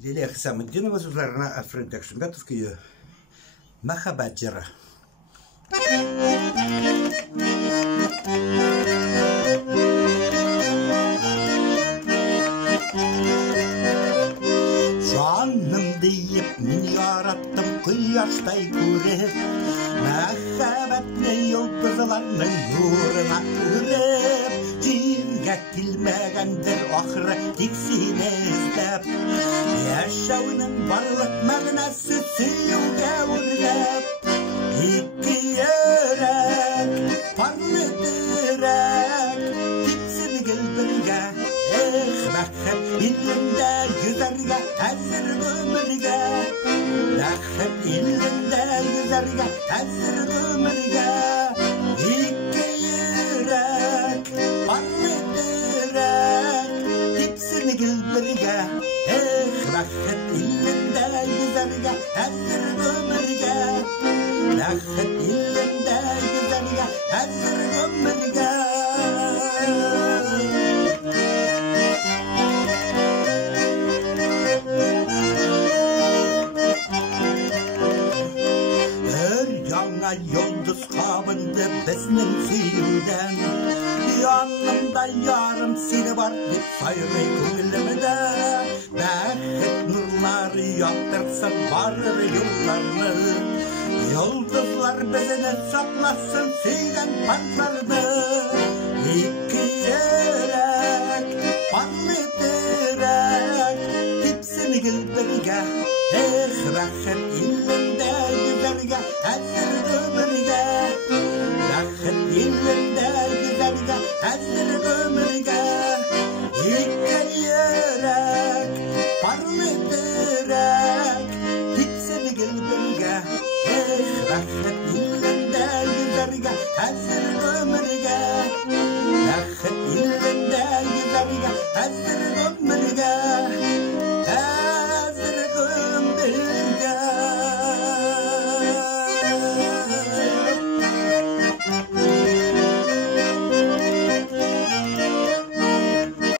Лилия Хасамуддинова сузларына Альфред Дакшингатов күйі «Махаббат жыры». Жаным дейіп мен яраттым құяштай көріп, махаббатны йолдызларның нұрына көріп, жерге келмегендер ақыры тек сені іздеп, яшауының барлық мағынасы сүюге өргеп, екі ерек парлы дірек тепсін келбірге, бақыт елінде жүзерге әзір өмірге, бақыт елінде жүзерге әзір өмірге, екі ерек парлы дірек тепсін келбірге, бақыt елінде жүзерге әзір өмірге, бақыт елінде жүзерге әзір өмірге. Жаңа йолдыз қабынды біздің сүйімден, yanımda yarım seni var деп сайрай көңілімді, бақыт нұрлары яқтырсын барыр yollarını, yıldızlar bizini сақласын сүйген паңсарды, екі ерек парлы дірек тепсін келбірге, бақыт елінде жүзерге әзір өмірге, бақыт елінде жүзерге әзір өмірге, екі ерек парлы дірек тепсін келбірге, бақыт елінде жүзерге әзір өмірге, бақыт елінде жүзерге әзір өмірге.